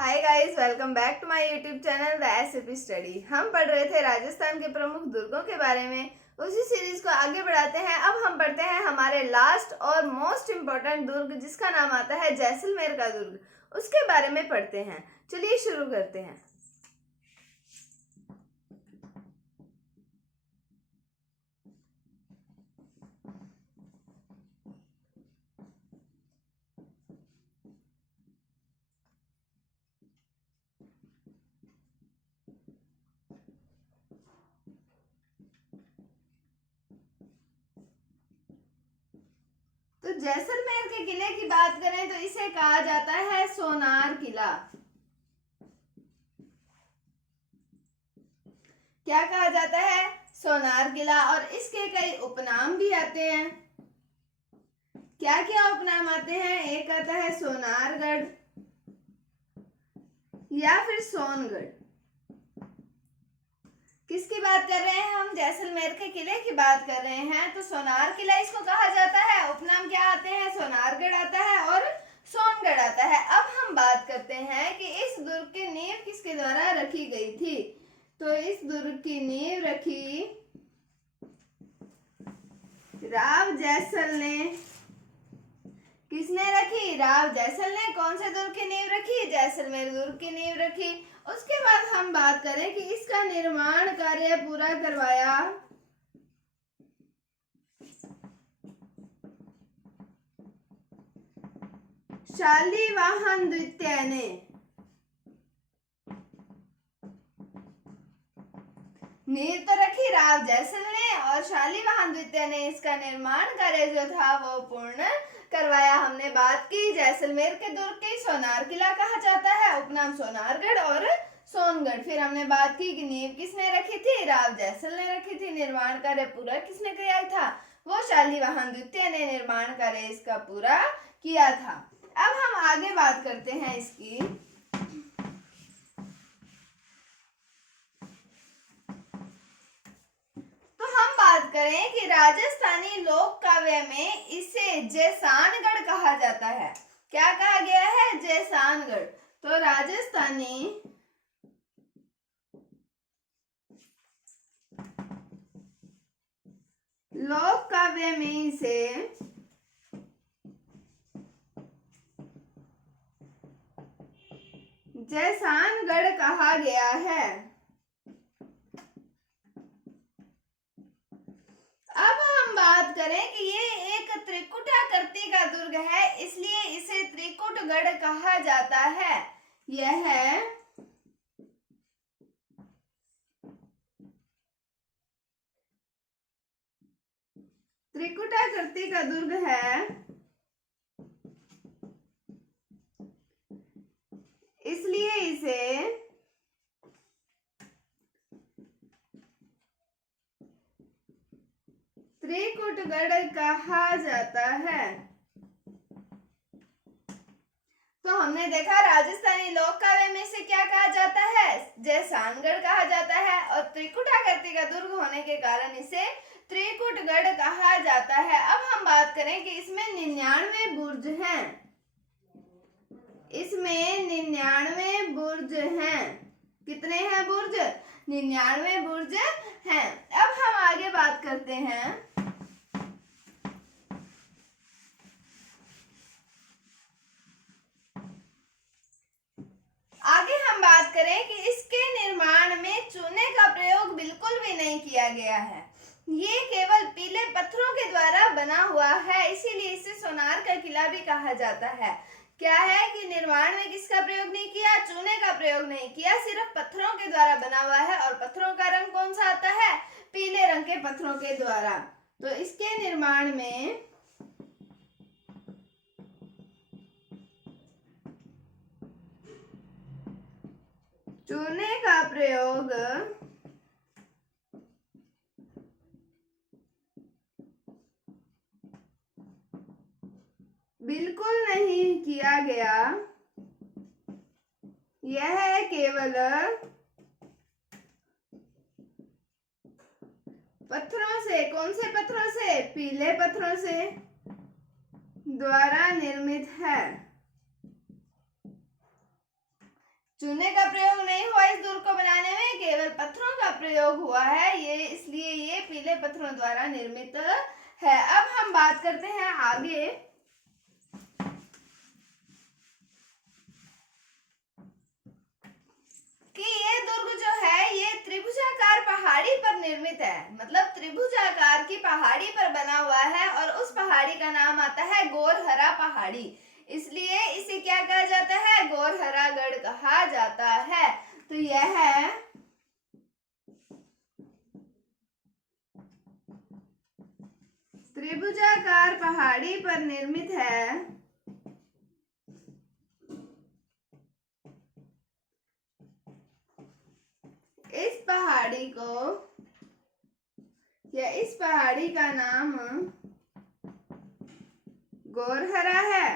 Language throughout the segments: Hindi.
Hi guys, welcome back to my YouTube channel the SAP study. हम पढ़ रहे थे राजस्थान के प्रमुख दुर्गों के बारे में। उसी सीरीज को आगे बढ़ाते हैं। अब हम पढ़ते हैं हमारे लास्ट और मोस्ट इम्पोर्टेंट दुर्ग, जिसका नाम आता है जैसलमेर का दुर्ग। उसके बारे में पढ़ते हैं। चलिए शुरू करते हैं। तो जैसलमेर के किले की बात करें तो इसे कहा जाता है सोनार किला। क्या कहा जाता है? सोनार किला। और इसके कई उपनाम भी आते हैं। क्या क्या उपनाम आते हैं? एक आता है सोनारगढ़ या फिर सोनगढ़। किसकी बात कर रहे हैं हम? जैसलमेर के किले की बात कर रहे हैं। तो सोनार किला इसको कहा जाता है। उपनाम क्या आते हैं? सोनारगढ़ आता है और सोनगढ़ आता है। अब हम बात करते हैं कि इस दुर्ग की नींव किसके द्वारा रखी गई थी। तो इस दुर्ग की नींव रखी राव जैसल ने। किसने रखी? राव जैसल ने। कौन से दुर्ग की नींव रखी? जैसलमेर दुर्ग की नींव रखी। उसके बाद हम बात करें कि इसका निर्माण कार्य पूरा करवाया शालीवाहन द्वितीय ने। नींव तो रखी राव जैसल ने और शालीवाहन द्वितीय ने इसका निर्माण कार्य जो था वो पूर्ण करवाया। हमने बात की जैसलमेर के दुर्ग की सोनार किला कहा जाता है, उपनाम सोनारगढ़ और सोनगढ़। फिर हमने बात की कि नींव किसने रखी थी? राव जैसल ने रखी थी। निर्माण कार्य पूरा किसने किया था? वो शालीवाहन द्वितीय ने निर्माण कार्य इसका पूरा किया था। अब हम आगे बात करते हैं इसकी। तो हम बात करें कि राजस्थानी लोक काव्य में इसे जैसानगढ़ कहा जाता है। क्या कहा गया है? जैसानगढ़। तो राजस्थानी लोक काव्य में इसे जैसानगढ़ कहा गया है। अब हम बात करें कि ये एक त्रिकुटाकृति का दुर्ग है, इसलिए इसे त्रिकुटगढ़ कहा जाता है। यह त्रिकुटाकृति का दुर्ग है, इसलिए इसे त्रिकुटगढ़ कहा जाता है। तो हमने देखा राजस्थानी लोक काव्य में से क्या कहा जाता है? जैसानगढ़ कहा जाता है और त्रिकुटाकृति का दुर्ग होने के कारण इसे त्रिकुटगढ़ कहा जाता है। अब हम बात करें कि इसमें 99 बुर्ज हैं। इसमें 99 बुर्ज हैं। कितने हैं बुर्ज? 99 बुर्ज हैं। अब हम आगे बात करते हैं कि इसके निर्माण में चूने का प्रयोग बिल्कुल भी नहीं किया गया है। ये केवल पीले पत्थरों के द्वारा बना हुआ है, इसीलिए इसे सोनार का किला भी कहा जाता है। क्या है कि निर्माण में किसका प्रयोग नहीं किया? चूने का प्रयोग नहीं किया, सिर्फ पत्थरों के द्वारा बना हुआ है। और पत्थरों का रंग कौन सा आता है? पीले रंग के पत्थरों के द्वारा। तो इसके निर्माण में चूने का प्रयोग बिल्कुल नहीं किया गया। यह केवल पत्थरों से, कौन से पत्थरों से? पीले पत्थरों से द्वारा निर्मित है। चूने का प्रयोग नहीं हुआ इस दुर्ग को बनाने में, केवल पत्थरों का प्रयोग हुआ है, ये इसलिए ये पीले पत्थरों द्वारा निर्मित है। अब हम बात करते हैं आगे कि ये दुर्ग जो है ये त्रिभुजाकार पहाड़ी पर निर्मित है, मतलब त्रिभुजाकार की पहाड़ी पर बना हुआ है और उस पहाड़ी का नाम आता है गौरहरा पहाड़ी, इसलिए इसे क्या कहा जाता है, गौरहरागढ़ कहा जाता है। तो यह है त्रिभुजाकार पहाड़ी पर निर्मित है, इस पहाड़ी को या इस पहाड़ी का नाम गौरहरा है,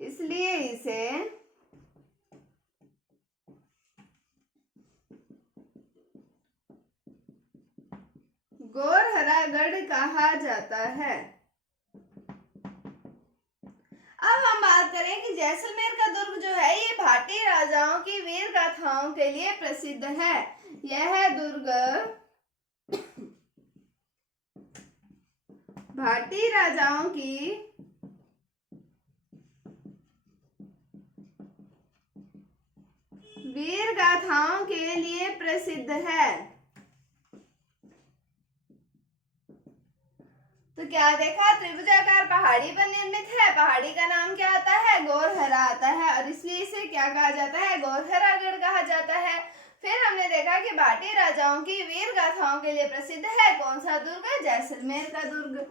इसलिए इसे गौरहरागढ़ कहा जाता है। अब हम बात करें कि जैसलमेर का दुर्ग जो है ये भाटी राजाओं की वीर गाथाओं के लिए प्रसिद्ध है। यह दुर्ग भाटी राजाओं की वीर गाथाओं के लिए प्रसिद्ध है। तो क्या देखा, त्रिभुजाकार पहाड़ी पर निर्मित है, पहाड़ी का नाम क्या आता है, गौरहरा आता है और इसलिए इसे क्या कहा जाता है, गौरहरागढ़ कहा जाता है। फिर हमने देखा कि भाटी राजाओं की वीर गाथाओं के लिए प्रसिद्ध है कौन सा दुर्ग, जैसलमेर का दुर्ग।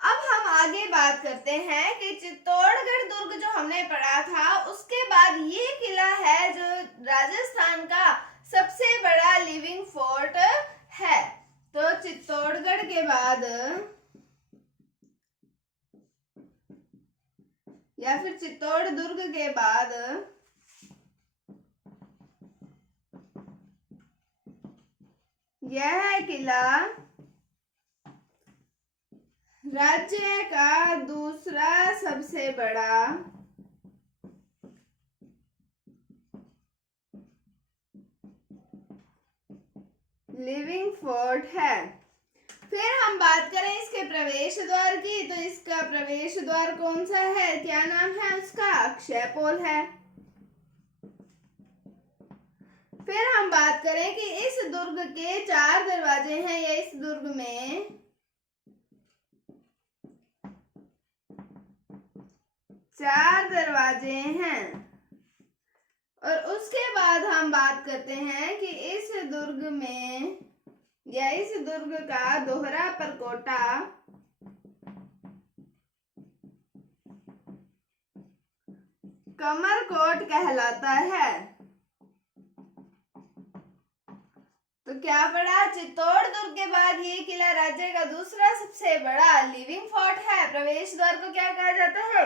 अब हम आगे बात करते हैं कि चित्तौड़गढ़ दुर्ग जो हमने पढ़ा था उसके बाद ये किला है जो राजस्थान का सबसे बड़ा लिविंग फोर्ट है। तो चित्तौड़गढ़ के बाद या फिर चित्तौड़ दुर्ग के बाद यह किला राज्य का दूसरा सबसे बड़ा लिविंग फोर्ट है। फिर हम बात करें इसके प्रवेश द्वार की, तो इसका प्रवेश द्वार कौन सा है, क्या नाम है उसका, अक्षय पोल है। फिर हम बात करें कि इस दुर्ग के 4 दरवाजे हैं, या इस दुर्ग में 4 दरवाजे हैं। और उसके बाद हम बात करते हैं कि इस दुर्ग में या इस दुर्ग का दोहरा परकोटा कमरकोट कहलाता है। तो क्या पढ़ा, चित्तौड़ दुर्ग के बाद ये किला राज्य का दूसरा सबसे बड़ा लिविंग फोर्ट है। प्रवेश द्वार को क्या कहा जाता है,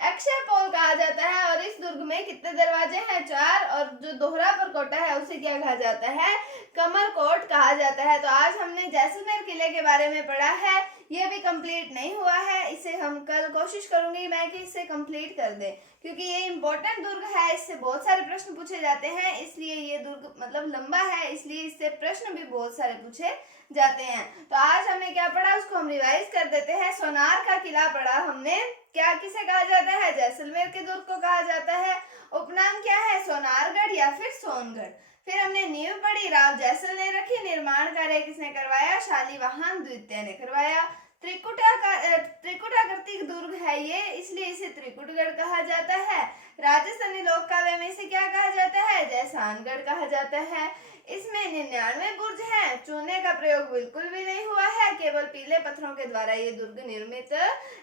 अक्षय पोल कहा जाता है। और इस दुर्ग में कितने दरवाजे हैं, 4, और जो दोहरा परकोटा है उसे क्या कहा जाता है, कमरकोट कहा जाता है। तो आज हमने जैसलमेर किले के बारे में पढ़ा है, ये अभी कंप्लीट नहीं हुआ है, इसे हम कल कोशिश करूंगी मैं कि इसे कंप्लीट कर दे, क्योंकि ये इंपॉर्टेंट दुर्ग है, इससे बहुत सारे प्रश्न पूछे जाते हैं, इसलिए ये दुर्ग मतलब लंबा है, इसलिए इससे प्रश्न भी बहुत सारे पूछे जाते हैं। तो आज हमने क्या पढ़ा उसको हम रिवाइज कर देते हैं। सोनार का किला पढ़ा हमने, क्या किसे कहा जाता है, जैसलमेर के दुर्ग को कहा जाता है। उपनाम क्या है, सोनारगढ़ या फिर सोनगढ़। फिर हमने नींव पढ़ी, राव जैसल ने रखी। निर्माण कार्य किसने करवाया, शालीवाहन द्वितीय ने करवाया। त्रिकुटाकृति दुर्ग है ये, इसलिए इसे त्रिकुटगढ़ कहा जाता है। राजस्थानी लोक काव्य में इसे क्या कहा जाता है, जैसानगढ़ कहा जाता है। इसमें 99 बुर्ज हैं। चूने का प्रयोग बिल्कुल भी नहीं हुआ है, केवल पीले पत्थरों के द्वारा ये दुर्ग निर्मित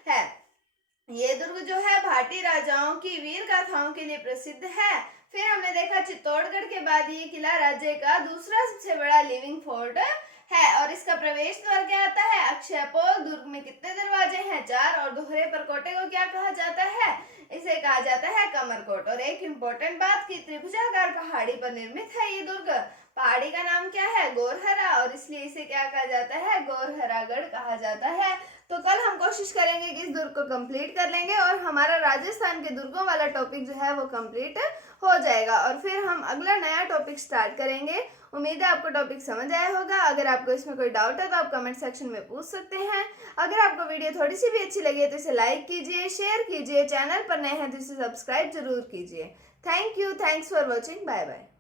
है। ये दुर्ग जो है भाटी राजाओं की वीर गाथाओं के लिए प्रसिद्ध है। फिर हमने देखा चित्तौड़गढ़ के बाद ये किला राज्य का दूसरा सबसे बड़ा लिविंग फोर्ट है। और इसका प्रवेश द्वार क्या आता है, अक्षय पोल। दुर्ग में कितने दरवाजे हैं, 4, और दोहरे परकोटे को क्या कहा जाता है, इसे कहा जाता है कमरकोट। और एक इम्पोर्टेंट बात की त्रिभुजाकार पहाड़ी पर निर्मित है ये दुर्ग। पहाड़ी का नाम क्या है? गौरहरा, और इसलिए इसे क्या कहा जाता है? गौरहरागढ़ कहा जाता है। तो कल हम कोशिश करेंगे कि इस दुर्ग को कंप्लीट कर लेंगे और हमारा राजस्थान के दुर्गों वाला टॉपिक जो है वो कंप्लीट हो जाएगा, और फिर हम अगला नया टॉपिक स्टार्ट करेंगे। उम्मीद है आपको टॉपिक समझ आया होगा। अगर आपको इसमें कोई डाउट है तो आप कमेंट सेक्शन में पूछ सकते हैं। अगर आपको वीडियो थोड़ी सी भी अच्छी लगी तो इसे लाइक कीजिए, शेयर कीजिए, चैनल पर नए हैं तो इसे सब्सक्राइब जरूर कीजिए। Thank you, thanks for watching, bye bye.